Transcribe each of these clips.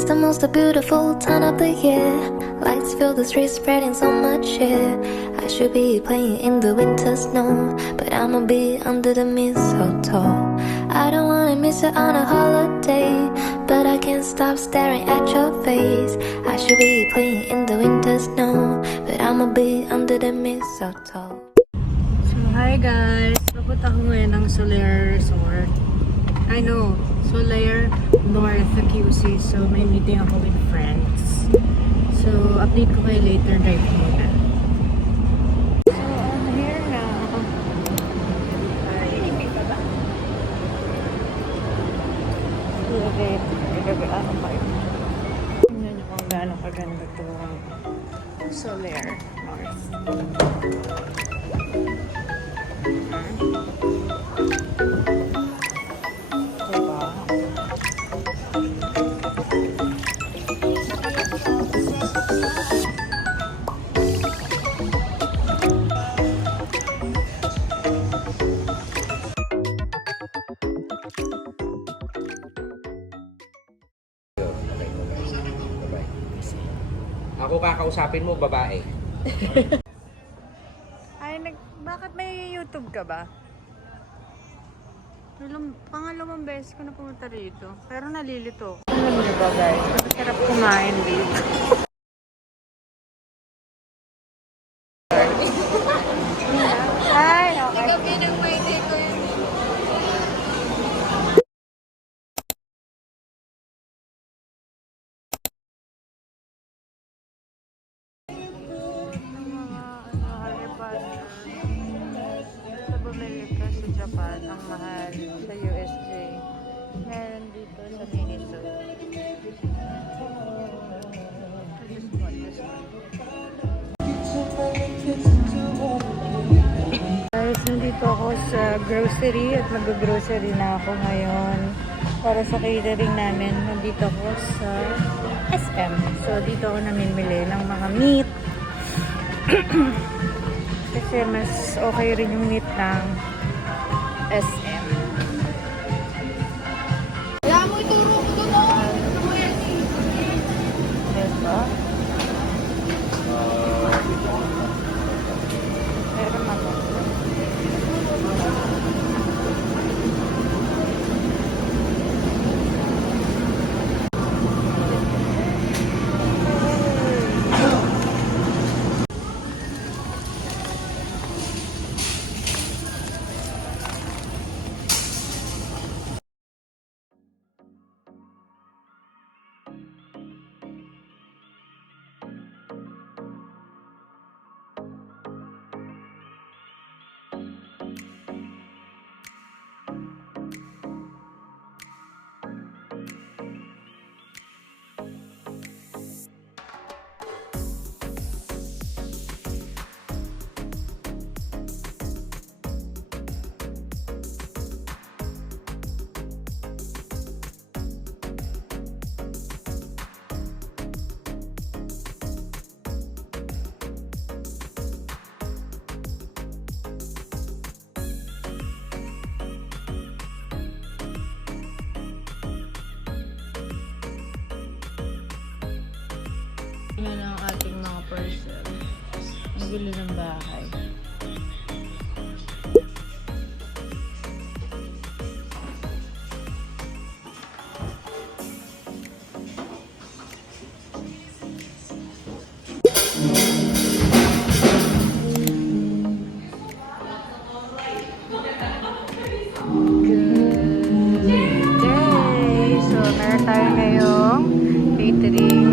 It's the most beautiful time of the year. Lights fill the streets, spreading so much cheer. I should be playing in the winter snow, but I'ma be under the mistletoe. I don't wanna miss it on a holiday, but I can't stop staring at your face. I should be playing in the winter snow, but I'ma be under the mistletoe. So, hi guys! Papunta ko ngayon ng Solaire Resort. I know, Solaire North QC. So, may meeting ako with friends. So, update ko kayo later. Drive muna. So, I'm here na. Hindi ka ba? Okay. Ako pa yun. Tingnan nyo kung gaano kaganda ito. Solaire North. Ako kakausapin mo, babae. Ay, bakit may YouTube ka ba? Pangalawang beses ko na pumunta rito. Pero nalilito. Alam niyo ba guys, masarap kumain dito. Ay, okay. Ikaw pinag-maite ko yun. Sa bumili ka sa Japan, ang mahal sa USJ. Meron dito sa Minnesota. Guys, nandito ako sa grocery at mag-grocery na ako ngayon para sa catering namin. Nandito ako sa SM. So, dito ako namimili ng mga meat. Kasi mas okay rin yung meat ng SM. Wala mo ituro ko doon, oh. Ito. Meron ako. Yan ang ating mga parcel. Ang gulo ng bahay. Good day! So, meron tayo ngayong catering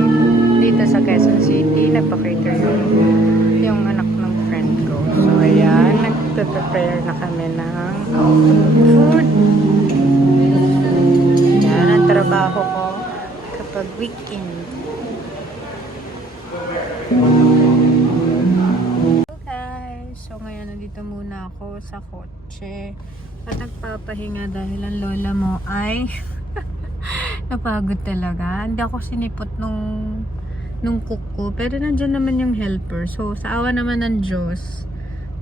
dito sa Quezon City. Nagpa-cater yung anak ng friend ko. So, ayan. Nagpe-prepare na kami ng food. Yan ang trabaho ko kapag weekend. Hello guys! So, ngayon nandito muna ako sa kotse. At nagpapahinga dahil ang lola mo ay napagod talaga. Hindi ako sinipot nung cook ko. Pero nandyan naman yung helper. So, sa awa naman ng Diyos,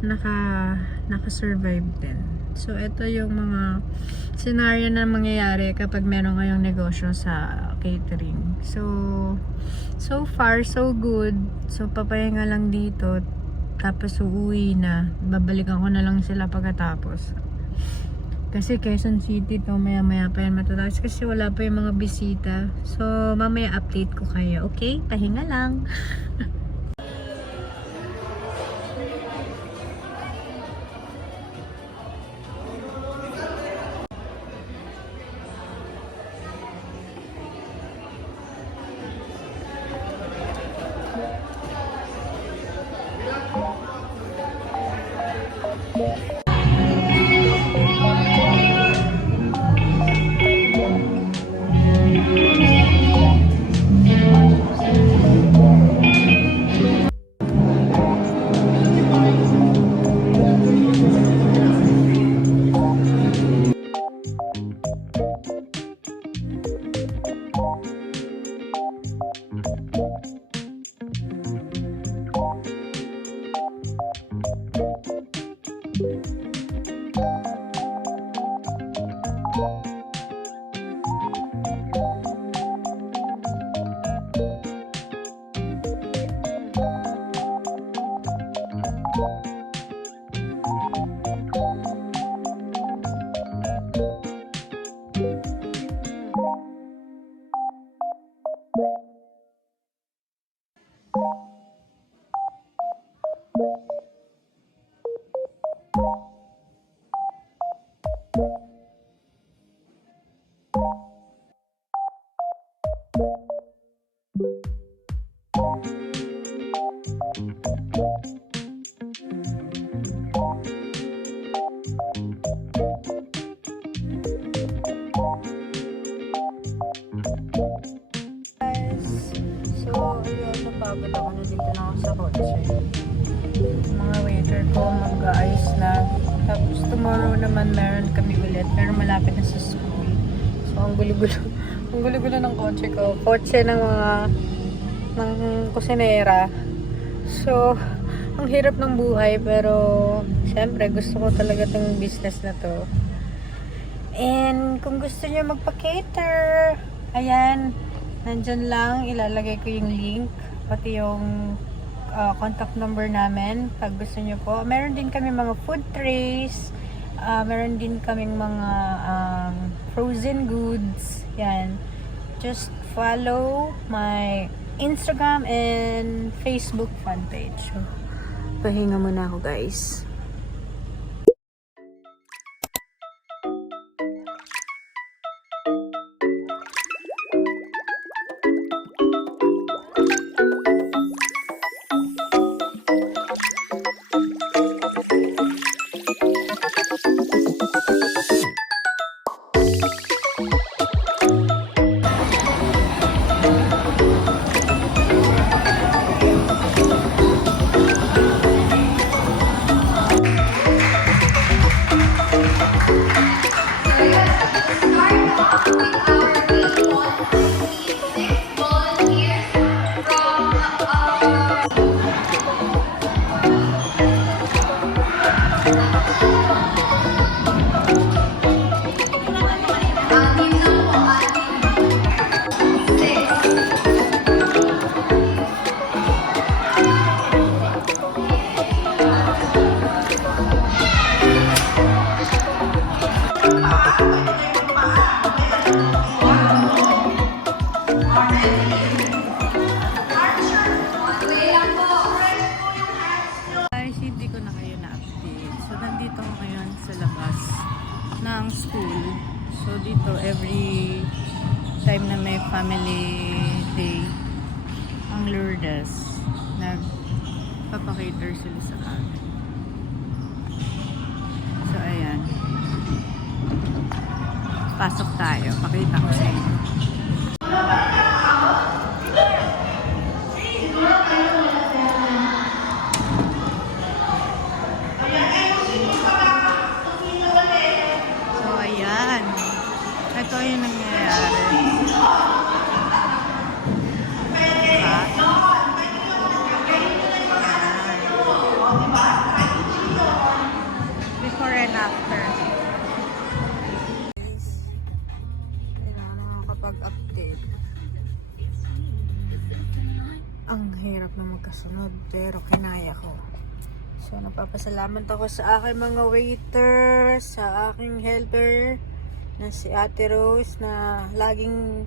naka-survive din. So, ito yung mga scenario na mangyayari kapag meron ngayong negosyo sa catering. So far, so good. So, papahinga lang dito. Tapos, uuwi na. Babalikan ko na lang sila pagkatapos. Kasi Quezon City to, maya-maya pa yan matatapos. Kasi wala pa yung mga bisita. So, mamaya update ko kayo. Okay? Pahinga lang. Napagod ako, nandito na ako sa kotse. Mga waiter ko mag-aayos na. Tapos tomorrow naman meron kami ulit, pero malapit na sa school. So ang gulo-gulo. Ang gulo-gulo ng kotse ko. Kotse ng mga kusinera. So ang hirap ng buhay, pero syempre gusto ko talaga itong business na to. And kung gusto niyo magpa-cater, ayan, nandyan lang, ilalagay ko yung link, pati yung contact number namin pag gusto nyo po. Meron din kami mga food trays, meron din kaming mga frozen goods. Yan. Just follow my Instagram and Facebook fan page. So, pahinga muna ako, guys. Guys, hindi ko na kayo na-update. So, nandito ako ngayon sa labas ng school. So, dito every time na may family day ang Lourdes, nagpapakater sila sa amin. So, ayan. Pasok tayo. Pakita ko sa inyo. So, ayan. Ito yung nangyayari. Diba? Ayan. Before and after. makapag-update. Ang hirap na magkasunod, pero kinaya ko. So, napapasalamat ako sa aking mga waiter, sa aking helper, na si Ate Rose, na laging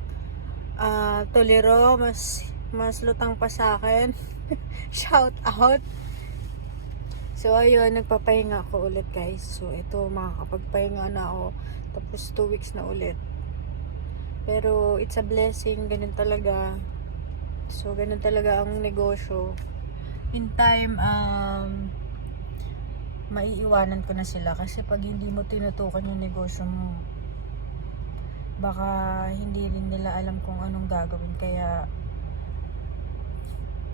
tolero, mas lutang pa sa akin. Shout out! So, ayun, nagpapahinga ako ulit, guys. So, ito, makakapagpahinga na ako. Tapos, 2 weeks na ulit. Pero, it's a blessing. Ganun talaga. So, ganun talaga ang negosyo. In time, maiiwanan ko na sila. Kasi pag hindi mo tinutukan yung negosyo mo, baka hindi rin nila alam kung anong gagawin. Kaya,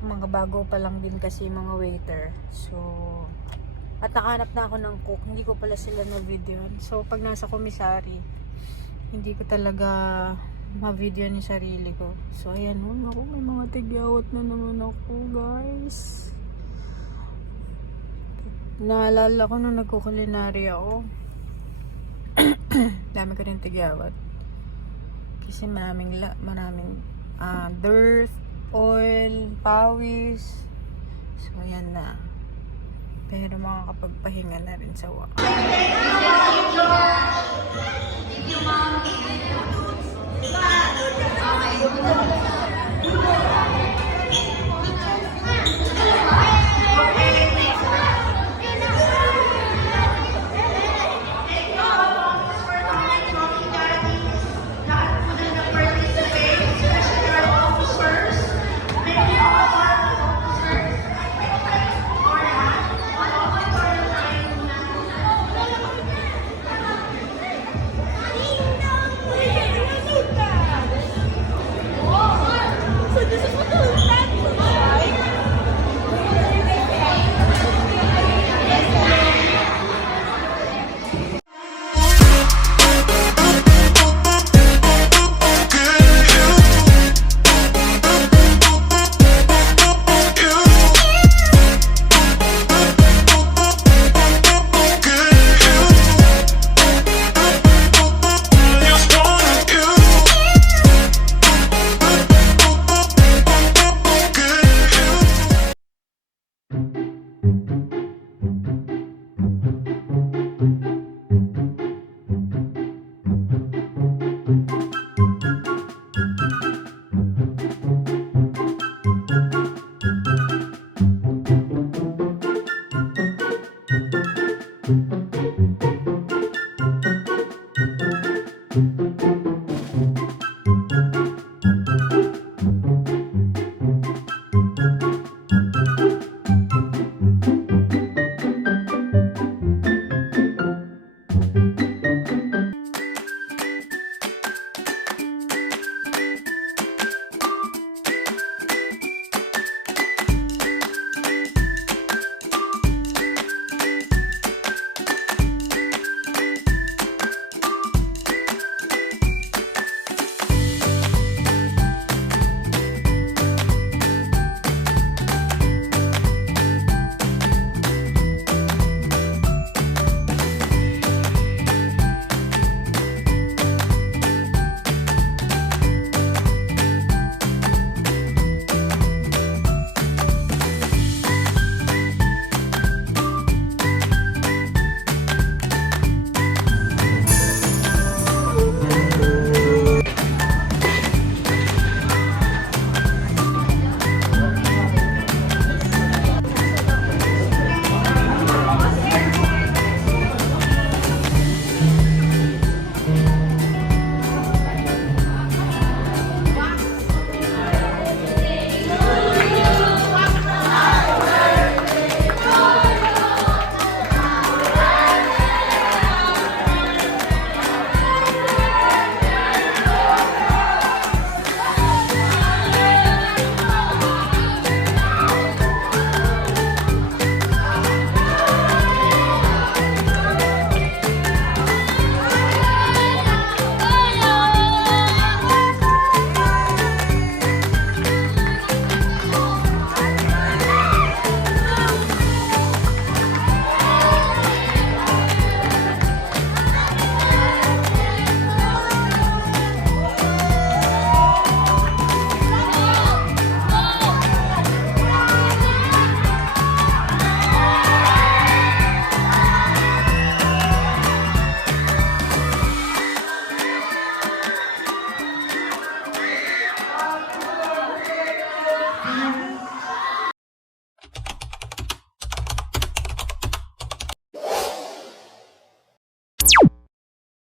mga bago pa lang din kasi mga waiter. So, at nakahanap na ako ng cook. Hindi ko pala sila na-videoan. So, pag nasa commissary, hindi ko talaga ma-video yung sarili ko. So, ayan. Ako, may mga tigyawat na naman ako, guys. Naalala ko nung nagkukulinary ako. Dami ko rin tigyawat. Kasi maraming dirt, oil, pawis. So, ayan na. Pero makakapagpahinga na rin sa wakas.